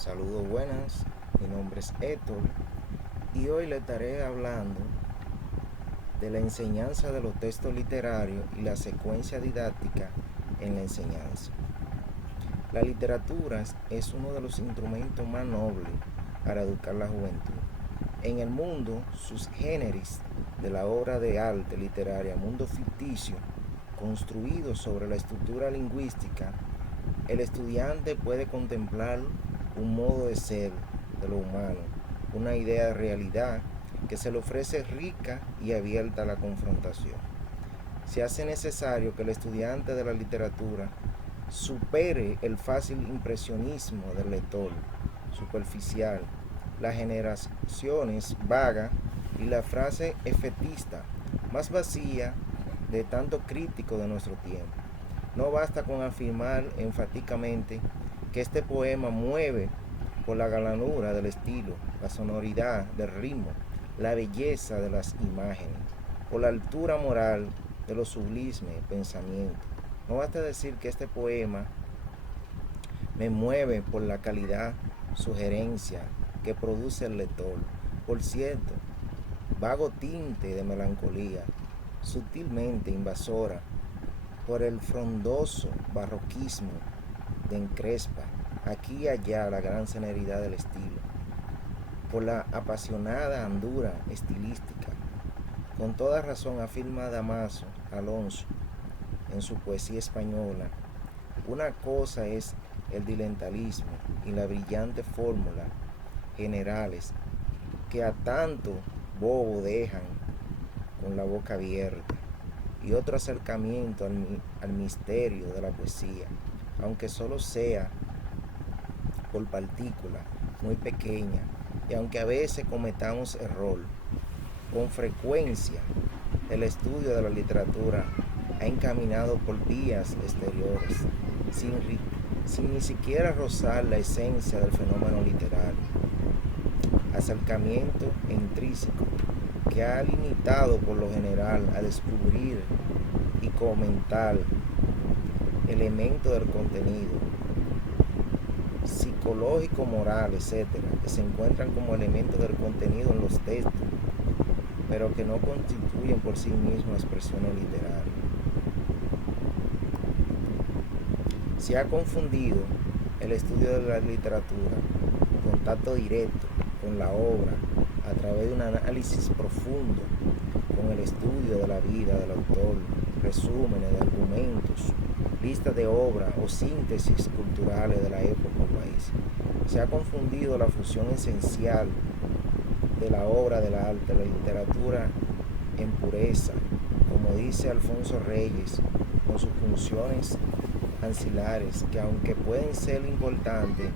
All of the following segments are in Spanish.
Saludos, buenas, mi nombre es Héctor y hoy le estaré hablando de la enseñanza de los textos literarios y la secuencia didáctica en la enseñanza. La literatura es uno de los instrumentos más nobles para educar la juventud. En el mundo, sus géneros de la obra de arte literaria, mundo ficticio, construido sobre la estructura lingüística, el estudiante puede contemplar un modo de ser de lo humano, una idea de realidad que se le ofrece rica y abierta a la confrontación. Se hace necesario que el estudiante de la literatura supere el fácil impresionismo del lector superficial, las generaciones vagas y la frase efectista más vacía de tanto crítico de nuestro tiempo. No basta con afirmar enfáticamente que este poema mueve por la galanura del estilo, la sonoridad del ritmo, la belleza de las imágenes, por la altura moral de los sublimes pensamientos. No basta decir que este poema me mueve por la calidad, sugerencia que produce el lector. Por cierto, vago tinte de melancolía, sutilmente invasora, por el frondoso barroquismo de encrespa, aquí y allá la gran celeridad del estilo, por la apasionada andura estilística. Con toda razón afirma Damaso Alonso en su poesía española: una cosa es el dilettantalismo y la brillante fórmula generales que a tanto bobo dejan con la boca abierta, y otro acercamiento al misterio de la poesía, aunque solo sea por partícula muy pequeña, y aunque a veces cometamos error. Con frecuencia el estudio de la literatura ha encaminado por vías exteriores, sin ni siquiera rozar la esencia del fenómeno literario. Acercamiento intrínseco que ha limitado por lo general a descubrir y comentar elementos del contenido psicológico, moral, etcétera, que se encuentran como elementos del contenido en los textos, pero que no constituyen por sí mismos expresiones literarias. Se ha confundido el estudio de la literatura, contacto directo con la obra a través de un análisis profundo, con el estudio de la vida del autor, resúmenes de argumentos, listas de obras o síntesis culturales de la época o país. Se ha confundido la función esencial de la obra del arte, la literatura en pureza, como dice Alfonso Reyes, con sus funciones ancilares, que aunque pueden ser importantes,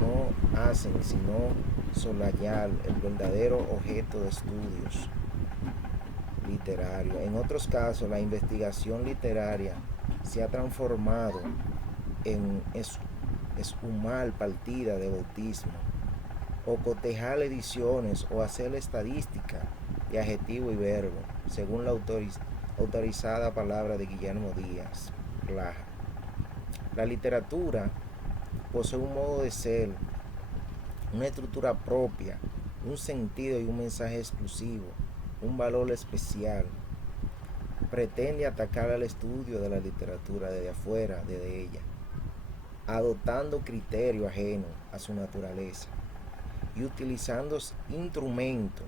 no hacen sino soslayar el verdadero objeto de estudios literario. En otros casos, la investigación literaria se ha transformado en esfumar partida de bautismo, o cotejar ediciones, o hacer estadística de adjetivo y verbo, según la autorizada palabra de Guillermo Díaz Plaja. La literatura posee un modo de ser, una estructura propia, un sentido y un mensaje exclusivo, un valor especial. Pretende atacar al estudio de la literatura desde afuera, desde ella, adoptando criterio ajeno a su naturaleza y utilizando instrumentos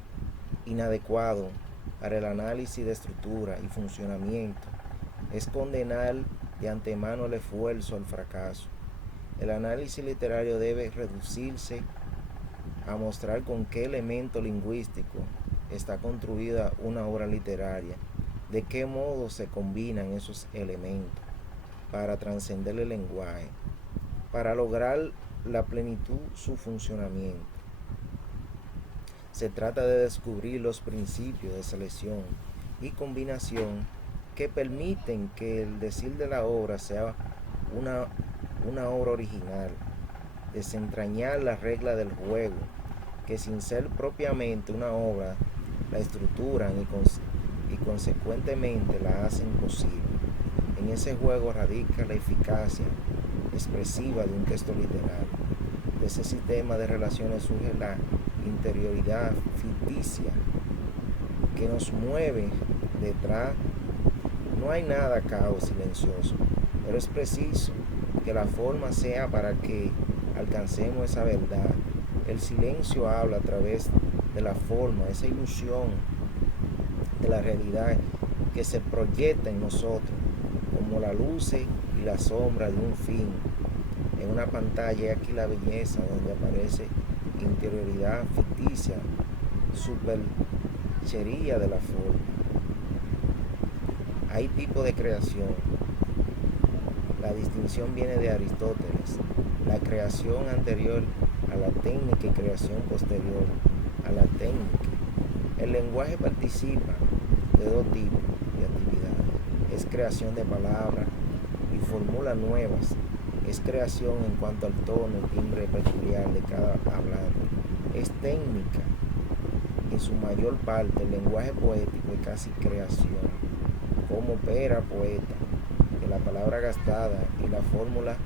inadecuados para el análisis de estructura y funcionamiento. Es condenar de antemano el esfuerzo al fracaso. El análisis literario debe reducirse a mostrar con qué elemento lingüístico está construida una obra literaria, de qué modo se combinan esos elementos para trascender el lenguaje, para lograr la plenitud su funcionamiento. Se trata de descubrir los principios de selección y combinación que permiten que el decir de la obra sea una obra original, desentrañar la regla del juego, que sin ser propiamente una obra la estructuran y consecuentemente la hacen posible. En ese juego radica la eficacia expresiva de un texto literario. de ese sistema de relaciones surge la interioridad ficticia que nos mueve detrás. No hay nada caos silencioso, pero es preciso que la forma sea para que alcancemos esa verdad. El silencio habla a través de la forma, esa ilusión de la realidad que se proyecta en nosotros, como la luz y la sombra de un fin. En una pantalla, y aquí la belleza donde aparece interioridad ficticia, superchería de la forma. Hay tipo de creación. La distinción viene de Aristóteles. La creación anterior a la técnica y creación posterior a la técnica. El lenguaje participa de dos tipos de actividades. Es creación de palabras y fórmulas nuevas. Es creación en cuanto al tono y timbre peculiar de cada hablante. Es técnica. En su mayor parte, el lenguaje poético es casi creación. Cómo opera poeta, que la palabra gastada y la fórmula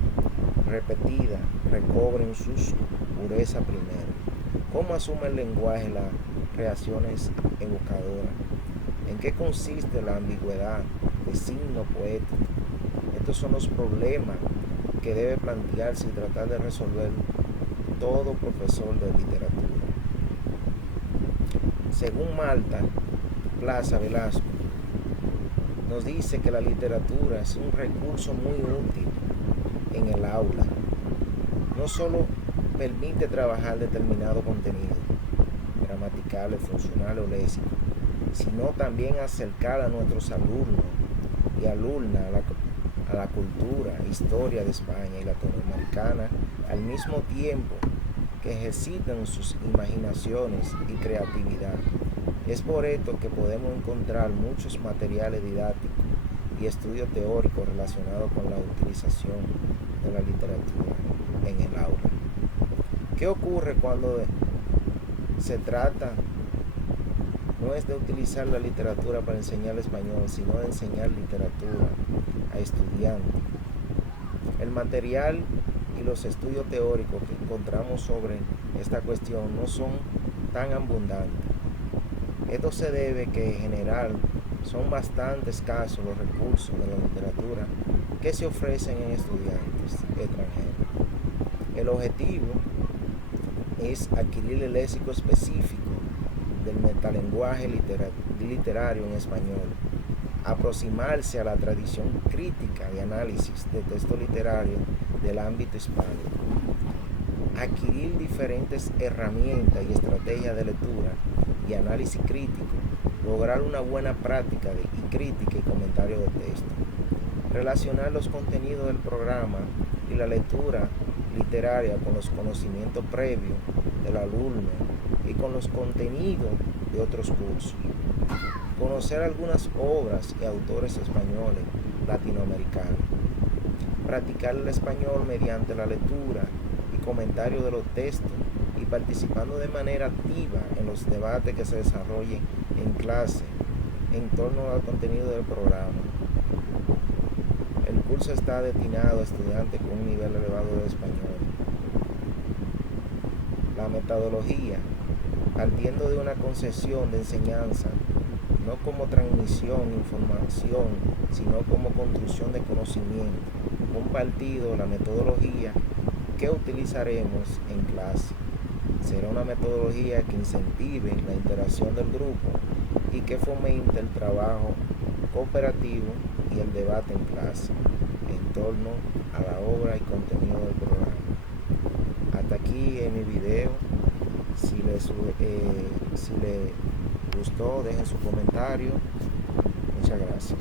repetida recobren sus pureza primero. ¿Cómo asume el lenguaje las reacciones evocadoras? ¿En qué consiste la ambigüedad de signo poético? Estos son los problemas que debe plantearse y tratar de resolver todo profesor de literatura. Según Marta Plaza Velasco, nos dice que la literatura es un recurso muy útil en el aula. No solo permite trabajar determinado contenido, gramatical, funcional o léxico, sino también acercar a nuestros alumnos y alumnas a la cultura, historia de España y latinoamericana, al mismo tiempo que ejercitan sus imaginaciones y creatividad. Es por esto que podemos encontrar muchos materiales didácticos y estudios teóricos relacionados con la utilización de la literatura en el aula. ¿Qué ocurre cuando se trata no es de utilizar la literatura para enseñar español, sino de enseñar literatura a estudiantes? El material y los estudios teóricos que encontramos sobre esta cuestión no son tan abundantes. Esto se debe que en general son bastante escasos los recursos de la literatura que se ofrecen en estudiantes extranjeros. El objetivo es adquirir el léxico específico del metalenguaje literario en español, aproximarse a la tradición crítica y análisis de texto literario del ámbito hispánico, adquirir diferentes herramientas y estrategias de lectura y análisis crítico, lograr una buena práctica de crítica y comentario de texto, relacionar los contenidos del programa y la lectura literaria con los conocimientos previos del alumno y con los contenidos de otros cursos, conocer algunas obras y autores españoles latinoamericanos, practicar el español mediante la lectura y comentario de los textos y participando de manera activa en los debates que se desarrollen en clase en torno al contenido del programa. El curso está destinado a estudiantes con un nivel elevado de español. La metodología, partiendo de una concepción de enseñanza, no como transmisión de información, sino como construcción de conocimiento compartido. La metodología que utilizaremos en clase será una metodología que incentive la interacción del grupo y que fomente el trabajo cooperativo y el debate en clase en torno a la obra y contenido del programa. Hasta aquí en mi video. Si les gustó, dejen su comentario. Muchas gracias.